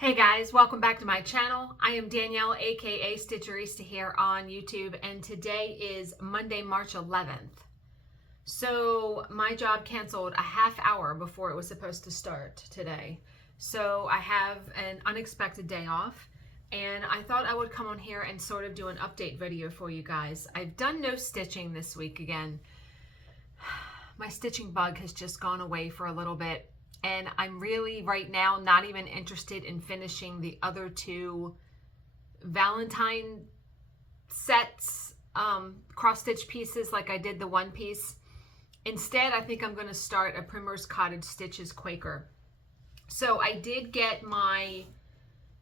Hey guys, welcome back to my channel. I am Danielle, aka Stitchery here on YouTube, and today is Monday, March 11th. So my job canceled a half hour before it was supposed to start today. So I have an unexpected day off, and I thought I would come on here and sort of do an update video for you guys. I've done no stitching this week again. My stitching bug has just gone away for a little bit. And I'm really right now not even interested in finishing the other two Valentine sets, cross stitch pieces like I did the one piece. Instead, I think I'm going to start a Primrose Cottage Stitches Quaker. So I did get my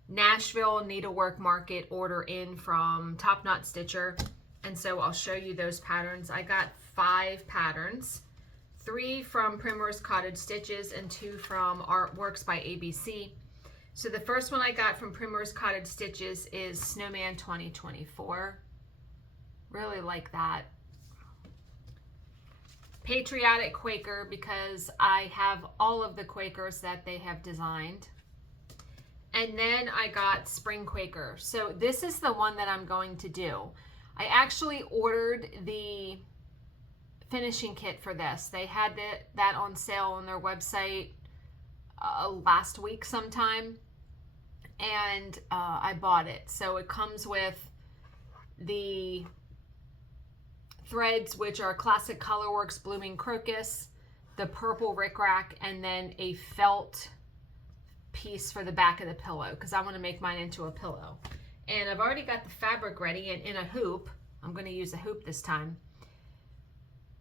Nashville Needlework Market order in from Top Knot Stitcher. And so I'll show you those patterns. I got 5 patterns. 3 from Primrose Cottage Stitches and 2 from Artworks by ABC. So the first one I got from Primrose Cottage Stitches is Snowman 2024. Really like that. Patriotic Quaker, because I have all of the Quakers that they have designed. And then I got Spring Quaker. So this is the one that I'm going to do. I actually ordered the finishing kit for this. They had that on sale on their website last week sometime, and I bought it. So it comes with the threads, which are classic Colorworks Blooming Crocus, the purple rickrack, and then a felt piece for the back of the pillow, because I want to make mine into a pillow. And I've already got the fabric ready and in a hoop. I'm going to use a hoop this time.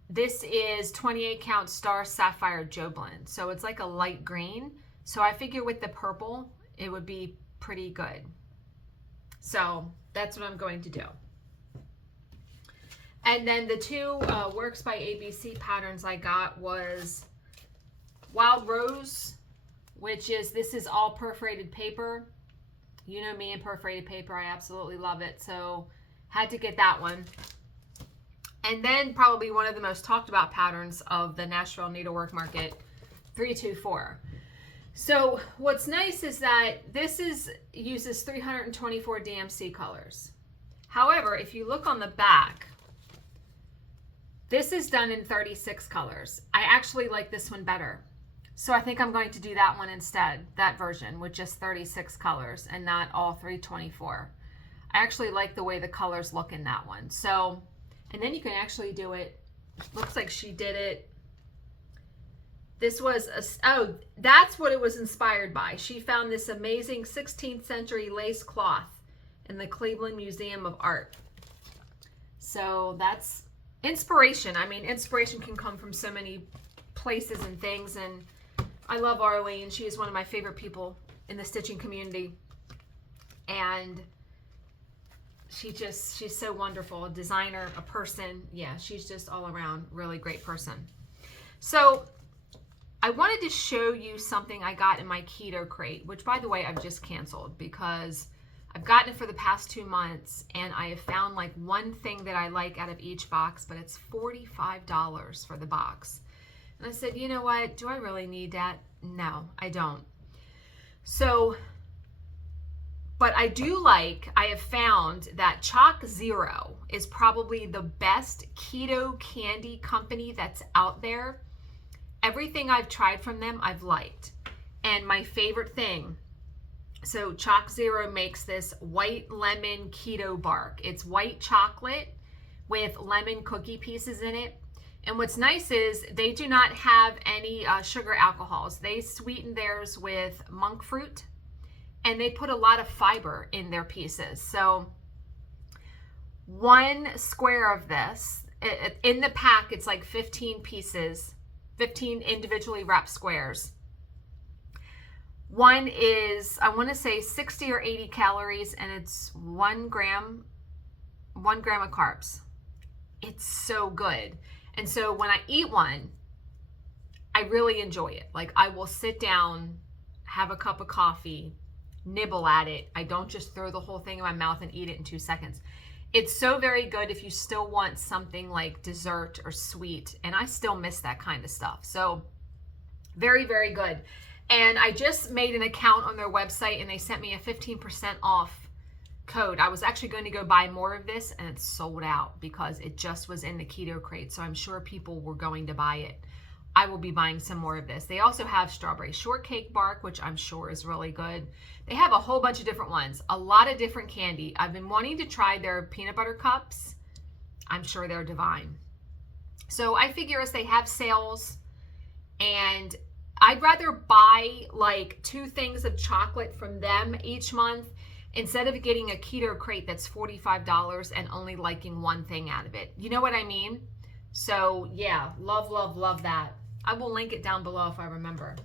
This is 28 count Star Sapphire Joblin. So it's like a light green. So I figure with the purple, it would be pretty good. So that's what I'm going to do. And then the 2 Works by ABC patterns I got was Wild Rose, which is, this is all perforated paper. You know me and perforated paper, I absolutely love it. So had to get that one. And then probably one of the most talked about patterns of the Nashville Needlework Market, 324. So what's nice is that this uses 324 DMC colors. However, if you look on the back, this is done in 36 colors. I actually like this one better. So I think I'm going to do that one instead, that version with just 36 colors and not all 324. I actually like the way the colors look in that one. So, and then you can actually do it, looks like she did it. This was, oh, that's what it was inspired by. She found this amazing 16th century lace cloth in the Cleveland Museum of Art. So that's inspiration. I mean, inspiration can come from so many places and things. And I love Arlene. She is one of my favorite people in the stitching community. And she's so wonderful, a designer, a person. Yeah, she's just all around really great person. So I wanted to show you something I got in my Keto crate, which by the way, I've just canceled because I've gotten it for the past 2 months and I have found like one thing that I like out of each box, but it's $45 for the box. And I said, you know what? Do I really need that? No, I don't. So, but I do like, I have found that Choc Zero is probably the best keto candy company that's out there. Everything I've tried from them, I've liked. And my favorite thing, so Choc Zero makes this white lemon keto bark. It's white chocolate with lemon cookie pieces in it. And what's nice is they do not have any sugar alcohols. They sweeten theirs with monk fruit. And they put a lot of fiber in their pieces. So 1 square of this, in the pack, it's like 15 pieces, 15 individually wrapped squares. One is, I want to say 60 or 80 calories, and it's 1 gram of carbs. It's so good. And so when I eat one, I really enjoy it. Like I will sit down, have a cup of coffee, nibble at it. I don't just throw the whole thing in my mouth and eat it in 2 seconds. It's so very good if you still want something like dessert or sweet, and I still miss that kind of stuff. So very, very good. And I just made an account on their website and they sent me a 15% off code. I was actually going to go buy more of this and it's sold out because it just was in the keto crate. So I'm sure people were going to buy it. I will be buying some more of this. They also have strawberry shortcake bark, which I'm sure is really good. They have a whole bunch of different ones, a lot of different candy. I've been wanting to try their peanut butter cups. I'm sure they're divine. So I figure as they have sales, and I'd rather buy like 2 things of chocolate from them each month instead of getting a keto crate that's $45 and only liking 1 thing out of it. You know what I mean? So yeah, love, love, love that. I will link it down below if I remember.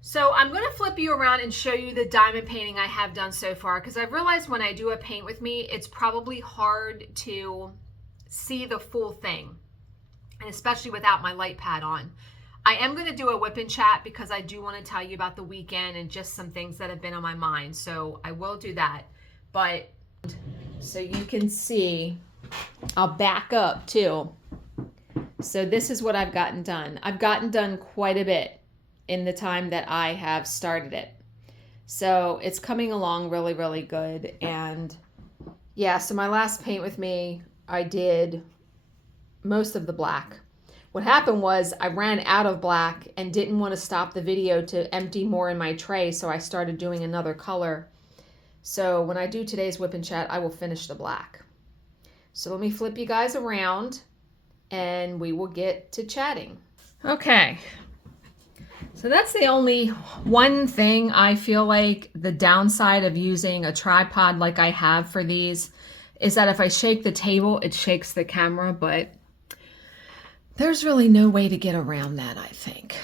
So I'm going to flip you around and show you the diamond painting I have done so far, because I've realized when I do a paint with me, it's probably hard to see the full thing, and especially without my light pad on. I am going to do a whip and chat because I do want to tell you about the weekend and just some things that have been on my mind. So I will do that. But so you can see, I'll back up too. So this is what I've gotten done. I've gotten done quite a bit in the time that I have started it. So it's coming along really, really good. And yeah, so my last paint with me, I did most of the black. What happened was I ran out of black and didn't want to stop the video to empty more in my tray, so I started doing another color. So when I do today's whip and chat, I will finish the black. So let me flip you guys around and we will get to chatting. Okay. So that's the only one thing I feel like the downside of using a tripod like I have for these is that if I shake the table, it shakes the camera, but there's really no way to get around that, I think.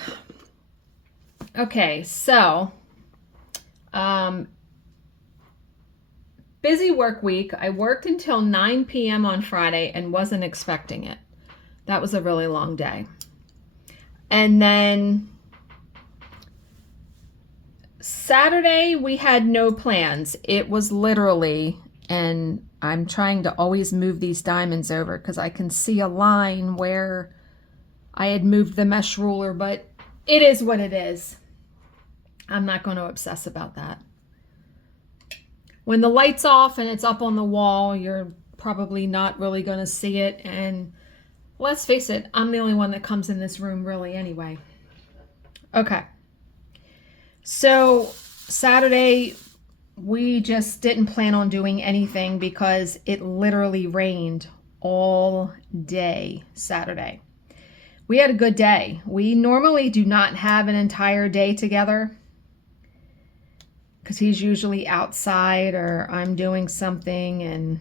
Okay, so busy work week. I worked until 9 p.m. on Friday and wasn't expecting it. That was a really long day. And then Saturday, we had no plans. It was literally, and I'm trying to always move these diamonds over because I can see a line where I had moved the mesh ruler, but it is what it is. I'm not going to obsess about that. When the light's off and it's up on the wall, you're probably not really going to see it. And let's face it, I'm the only one that comes in this room really anyway. Okay. So Saturday, we just didn't plan on doing anything because it literally rained all day Saturday. We had a good day. We normally do not have an entire day together because he's usually outside or I'm doing something, and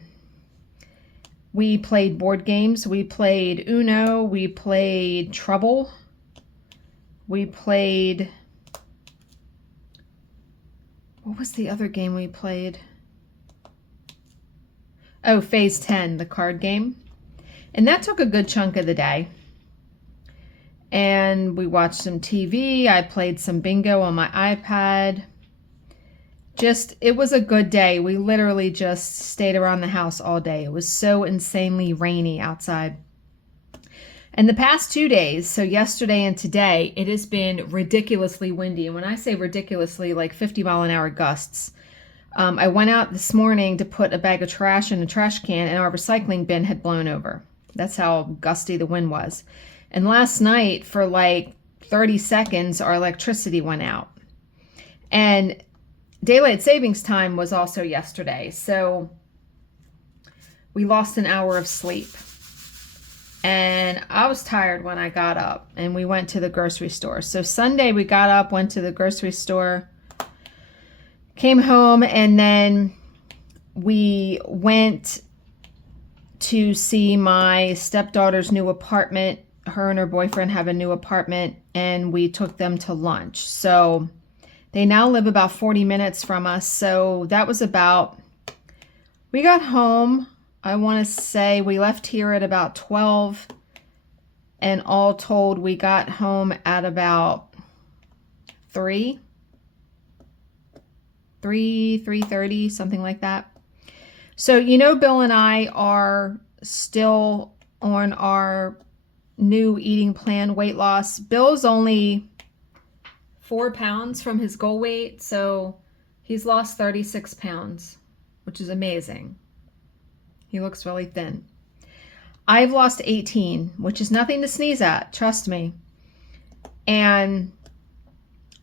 we played board games. We played Uno. We played Trouble. We played... What was the other game we played? Oh, Phase 10, the card game. And that took a good chunk of the day. And we watched some TV. I played some bingo on my iPad. It was a good day. We literally just stayed around the house all day. It was so insanely rainy outside. And the past 2 days, so yesterday and today, it has been ridiculously windy. And when I say ridiculously, like 50-mile-an-hour gusts. I went out this morning to put a bag of trash in a trash can, and our recycling bin had blown over. That's how gusty the wind was. And last night, for like 30 seconds, our electricity went out. And daylight savings time was also yesterday. So we lost an hour of sleep. And I was tired when I got up, and we went to the grocery store. So Sunday we got up, went to the grocery store, came home, and then we went to see my stepdaughter's new apartment. Her and her boyfriend have a new apartment, and we took them to lunch. So they now live about 40 minutes from us. So that was about, we got home, I want to say we left here at about 12, and all told we got home at about 3:30, something like that. So, you know, Bill and I are still on our new eating plan, weight loss. Bill's only 4 pounds from his goal weight. So he's lost 36 pounds, which is amazing. He looks really thin. I've lost 18, which is nothing to sneeze at, trust me. And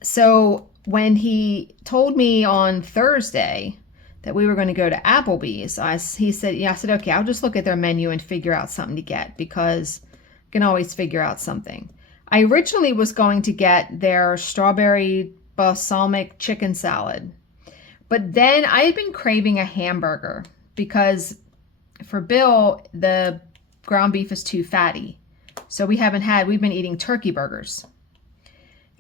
so when he told me on Thursday that we were going to go to Applebee's, he said, yeah, I said, okay, I'll just look at their menu and figure out something to get, because I can always figure out something. I originally was going to get their strawberry balsamic chicken salad, but then I had been craving a hamburger because for Bill, the ground beef is too fatty. So we've been eating turkey burgers,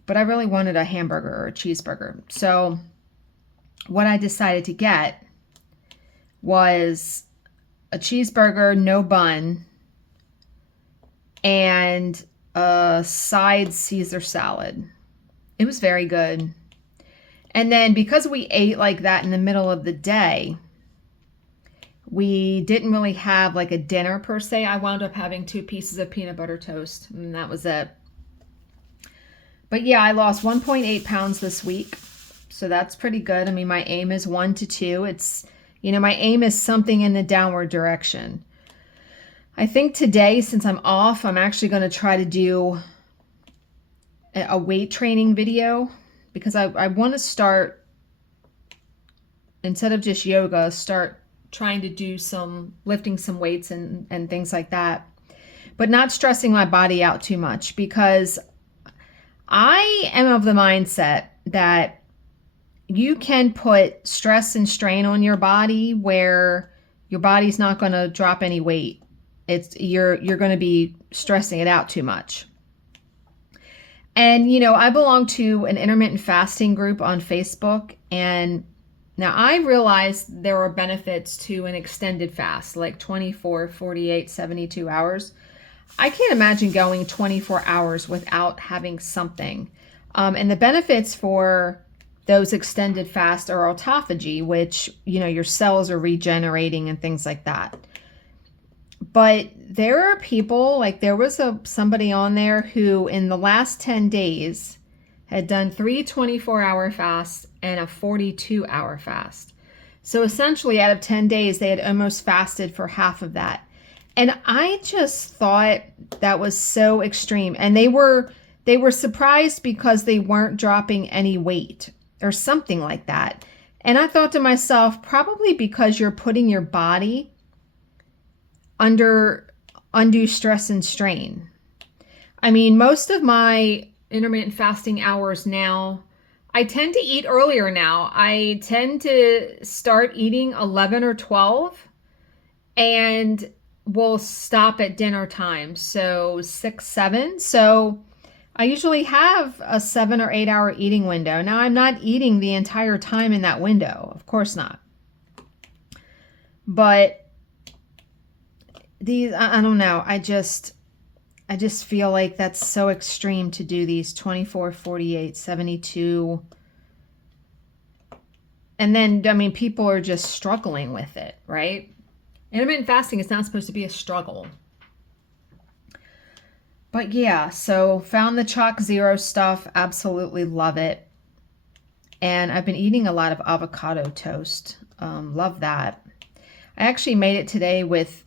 but I really wanted a hamburger or a cheeseburger. So what I decided to get was a cheeseburger, no bun, and a side Caesar salad. It was very good. And then because we ate like that in the middle of the day, we didn't really have like a dinner per se. I wound up having 2 pieces of peanut butter toast, and that was it. But yeah, I lost 1.8 pounds this week. So that's pretty good. I mean, my aim is 1 to 2. It's, you know, my aim is something in the downward direction. I think today, since I'm off, I'm actually going to try to do a weight training video, because I want to start, instead of just yoga, start trying to do lifting some weights and things like that, but not stressing my body out too much, because I am of the mindset that you can put stress and strain on your body where your body's not going to drop any weight. You're going to be stressing it out too much. And, you know, I belong to an intermittent fasting group on Facebook, and now I realized there are benefits to an extended fast, like 24, 48, 72 hours. I can't imagine going 24 hours without having something. And the benefits for those extended fasts are autophagy, which, you know, your cells are regenerating and things like that. But there are people, like there was somebody on there who in the last 10 days had done 3 24-hour fasts and a 42-hour fast. So essentially out of 10 days, they had almost fasted for half of that. And I just thought that was so extreme. And they were surprised because they weren't dropping any weight or something like that. And I thought to myself, probably because you're putting your body under undue stress and strain. I mean, most of my intermittent fasting hours now, I tend to eat earlier now. I tend to start eating 11 or 12 and will stop at dinner time. So 6, 7. So I usually have a 7 or 8 hour eating window. Now I'm not eating the entire time in that window. Of course not. But I don't know. I just feel like that's so extreme to do these 24, 48, 72. And then, I mean, people are just struggling with it, right? Intermittent fasting is not supposed to be a struggle. But yeah, so found the Choc Zero stuff. Absolutely love it. And I've been eating a lot of avocado toast. Love that. I actually made it today with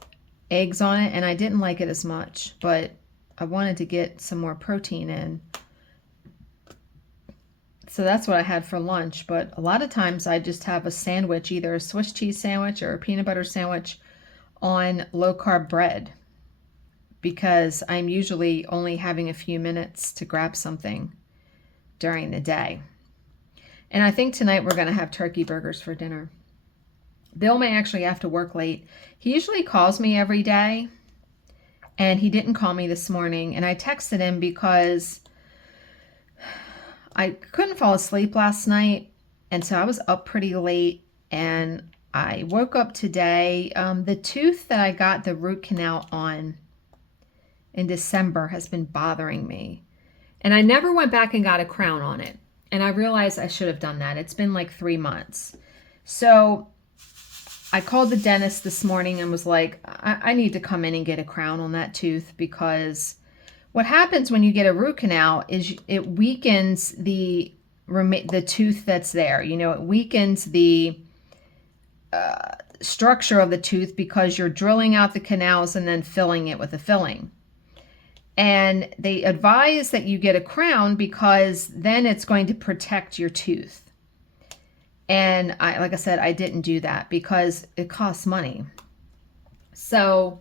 eggs on it, and I didn't like it as much, but I wanted to get some more protein in. So that's what I had for lunch. But a lot of times I just have a sandwich, either a Swiss cheese sandwich or a peanut butter sandwich on low carb bread, because I'm usually only having a few minutes to grab something during the day. And I think tonight we're going to have turkey burgers for dinner. Bill may actually have to work late. He usually calls me every day, and he didn't call me this morning. And I texted him because I couldn't fall asleep last night, and so I was up pretty late, and I woke up today. The tooth that I got the root canal on in December has been bothering me, and I never went back and got a crown on it. And I realized I should have done that. It's been like 3 months. So I called the dentist this morning and was like, I need to come in and get a crown on that tooth, because what happens when you get a root canal is it weakens the tooth that's there. You know, it weakens the structure of the tooth because you're drilling out the canals and then filling it with a filling. And they advise that you get a crown because then it's going to protect your tooth. And like I said, I didn't do that because it costs money. So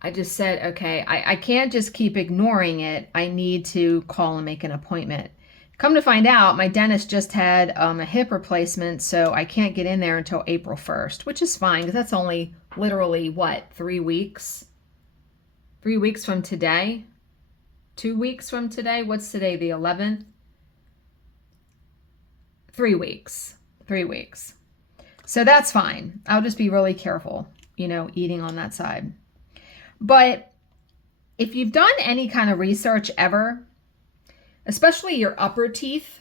I just said, okay, I can't just keep ignoring it. I need to call and make an appointment. Come to find out, my dentist just had a hip replacement, so I can't get in there until April 1st, which is fine because that's only literally, what, 3 weeks? 3 weeks from today? 2 weeks from today? What's today, the 11th? 3 weeks. 3 weeks. So that's fine. I'll just be really careful, you know, eating on that side. But if you've done any kind of research ever, especially your upper teeth,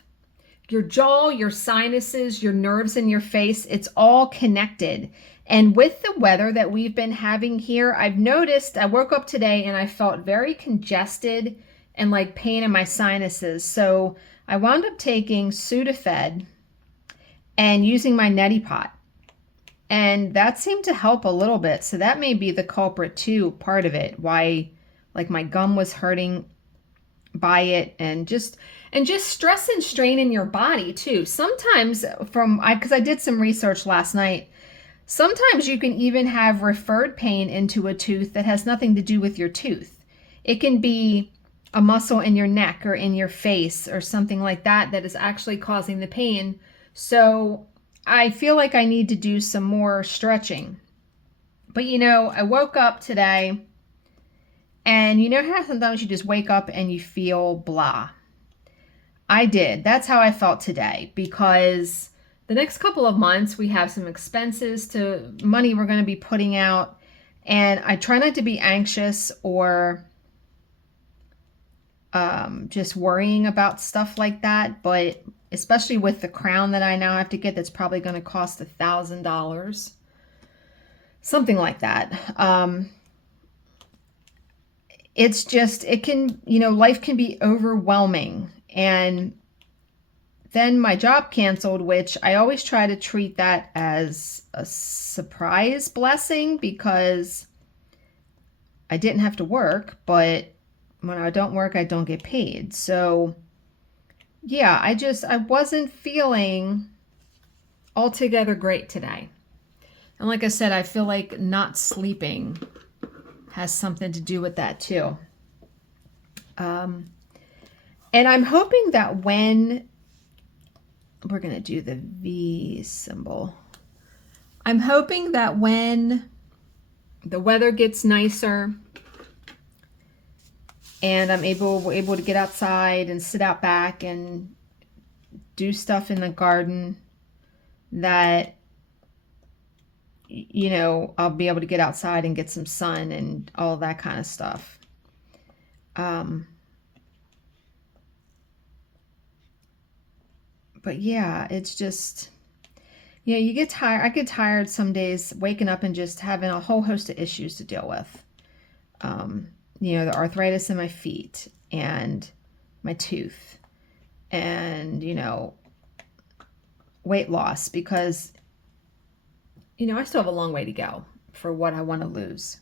your jaw, your sinuses, your nerves in your face, it's all connected. And with the weather that we've been having here, I've noticed, I woke up today and I felt very congested and like pain in my sinuses. So I wound up taking Sudafed and using my neti pot. And that seemed to help a little bit. So that may be the culprit too, part of it, why like my gum was hurting by it, and just stress and strain in your body too. Sometimes because I did some research last night, sometimes you can even have referred pain into a tooth that has nothing to do with your tooth. It can be a muscle in your neck or in your face or something like that that is actually causing the pain. So I feel like I need to do some more stretching. But you know, I woke up today and you know how sometimes you just wake up and you feel blah? I did. That's how I felt today, because the next couple of months we have some expenses money we're going to be putting out, and I try not to be anxious or just worrying about stuff like that, but especially with the crown that I now have to get, that's probably going to cost $1,000, something like that. It's just, it can, you know, life can be overwhelming. And then my job canceled, which I always try to treat that as a surprise blessing because I didn't have to work, but when I don't work, I don't get paid. So yeah, I wasn't feeling altogether great today. And like I said, I feel like not sleeping has something to do with that too. And I'm hoping that when we're going to do the V symbol, I'm hoping that when the weather gets nicer and I'm able to get outside and sit out back and do stuff in the garden, that, you know, I'll be able to get outside and get some sun and all that kind of stuff. But yeah, it's just, you know, you get tired. I get tired some days waking up and just having a whole host of issues to deal with. You know, the arthritis in my feet and my tooth and, you know, weight loss, because, you know, I still have a long way to go for what I want to lose,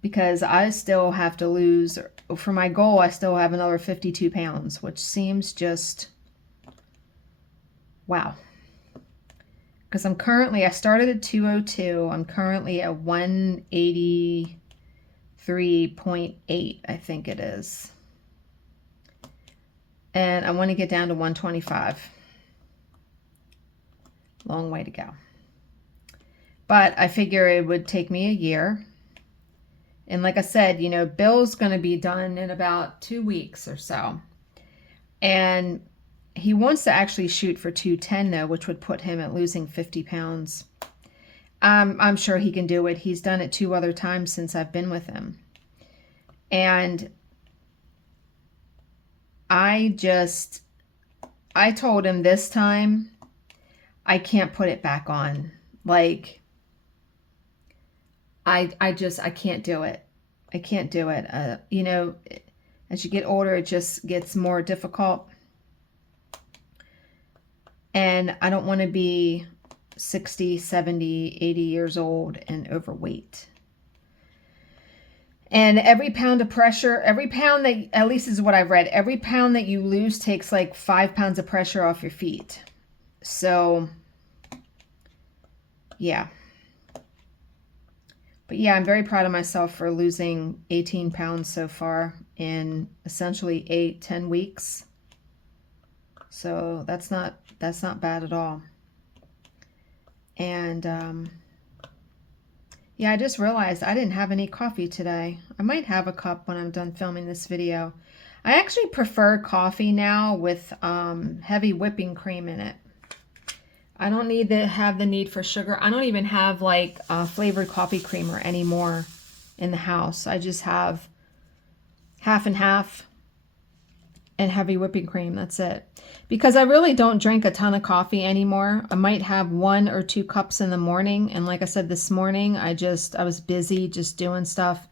because I still have to lose, for my goal, I still have another 52 pounds, which seems just, wow. Because I'm currently, I started at 202. I'm currently at 183.8, I think it is. And I want to get down to 125. Long way to go. But I figure it would take me a year. And like I said, you know, Bill's going to be done in about 2 weeks or so. And he wants to actually shoot for 210 though, which would put him at losing 50 pounds. I'm sure he can do it. He's done it 2 other times since I've been with him. And I told him this time, I can't put it back on. Like, I can't do it. I can't do it. You know, As you get older, it just gets more difficult. And I don't want to be 60, 70, 80 years old and overweight. And every pound of pressure, every pound that, at least is what I've read, every pound that you lose takes like 5 pounds of pressure off your feet. So, yeah. But yeah, I'm very proud of myself for losing 18 pounds so far in essentially 8-10 weeks. So that's not bad at all. And yeah, I just realized I didn't have any coffee today. I might have a cup when I'm done filming this video. I actually prefer coffee now with heavy whipping cream in it. I don't need to have the need for sugar. I don't even have like flavored coffee creamer anymore in the house. I just have half and half and heavy whipping cream. That's it. Because I really don't drink a ton of coffee anymore. I might have 1 or 2 cups in the morning. And like I said, this morning, I was busy just doing stuff.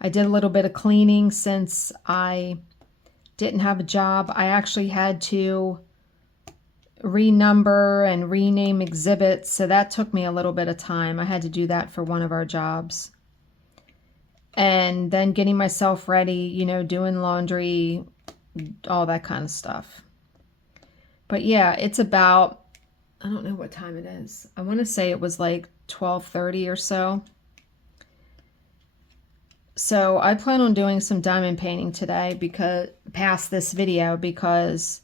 I did a little bit of cleaning since I didn't have a job. I actually had to renumber and rename exhibits. So that took me a little bit of time. I had to do that for one of our jobs. And then getting myself ready, you know, doing laundry, all that kind of stuff. But yeah, it's about, I don't know what time it is. I want to say it was like 12:30 or so. So I plan on doing some diamond painting today because past this video, because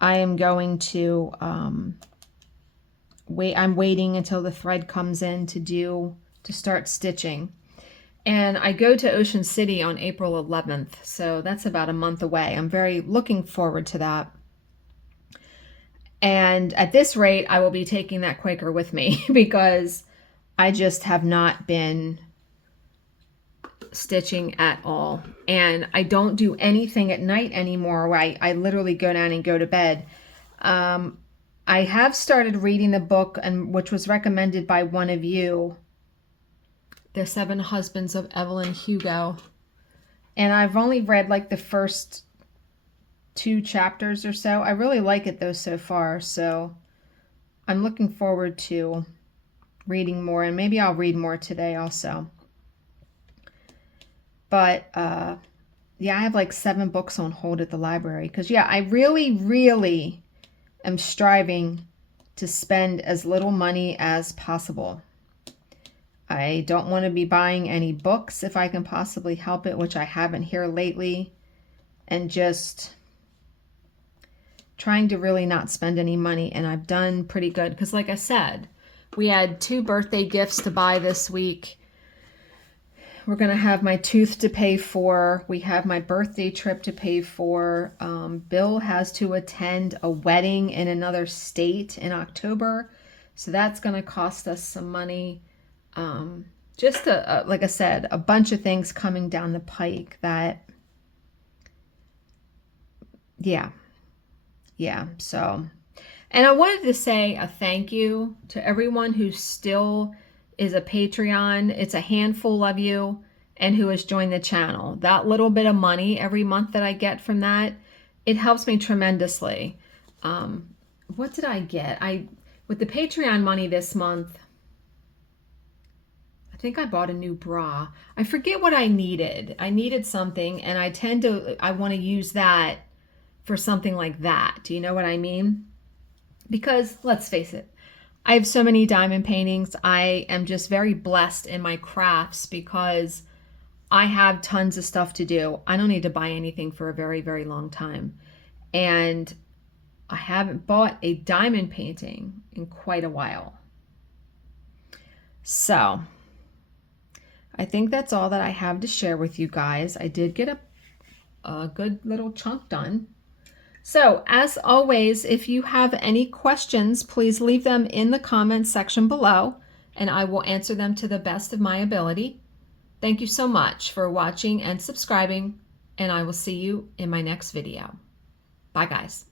I am going to I'm waiting until the thread comes in to start stitching. And I go to Ocean City on April 11th, so that's about a month away. I'm very looking forward to that. And at this rate, I will be taking that Quaker with me because I just have not been stitching at all. And I don't do anything at night anymore where I literally go down and go to bed. I have started reading the book, which was recommended by one of you, The 7 Husbands of Evelyn Hugo. And I've only read like the first 2 chapters or so. I really like it though so far. So I'm looking forward to reading more, and maybe I'll read more today also. But yeah, I have like 7 books on hold at the library because yeah, I really am striving to spend as little money as possible. I don't want to be buying any books if I can possibly help it, which I haven't here lately, and just trying to really not spend any money. And I've done pretty good because like I said, we had 2 birthday gifts to buy this week. We're going to have my tooth to pay for. We have my birthday trip to pay for. Bill has to attend a wedding in another state in October. So that's going to cost us some money. Just like I said, a bunch of things coming down the pike that, yeah. So, and I wanted to say a thank you to everyone who still is a Patreon. It's a handful of you, and who has joined the channel. That little bit of money every month that I get from that, it helps me tremendously. What did I get? With the Patreon money this month, I think I bought a new bra. I forget what I needed. I needed something, and I want to use that for something like that. Do you know what I mean? Because let's face it, I have so many diamond paintings. I am just very blessed in my crafts because I have tons of stuff to do. I don't need to buy anything for a very, very long time. And I haven't bought a diamond painting in quite a while. So I think that's all that I have to share with you guys. I did get a good little chunk done. So as always, if you have any questions, please leave them in the comments section below, and I will answer them to the best of my ability. Thank you so much for watching and subscribing, and I will see you in my next video. Bye, guys.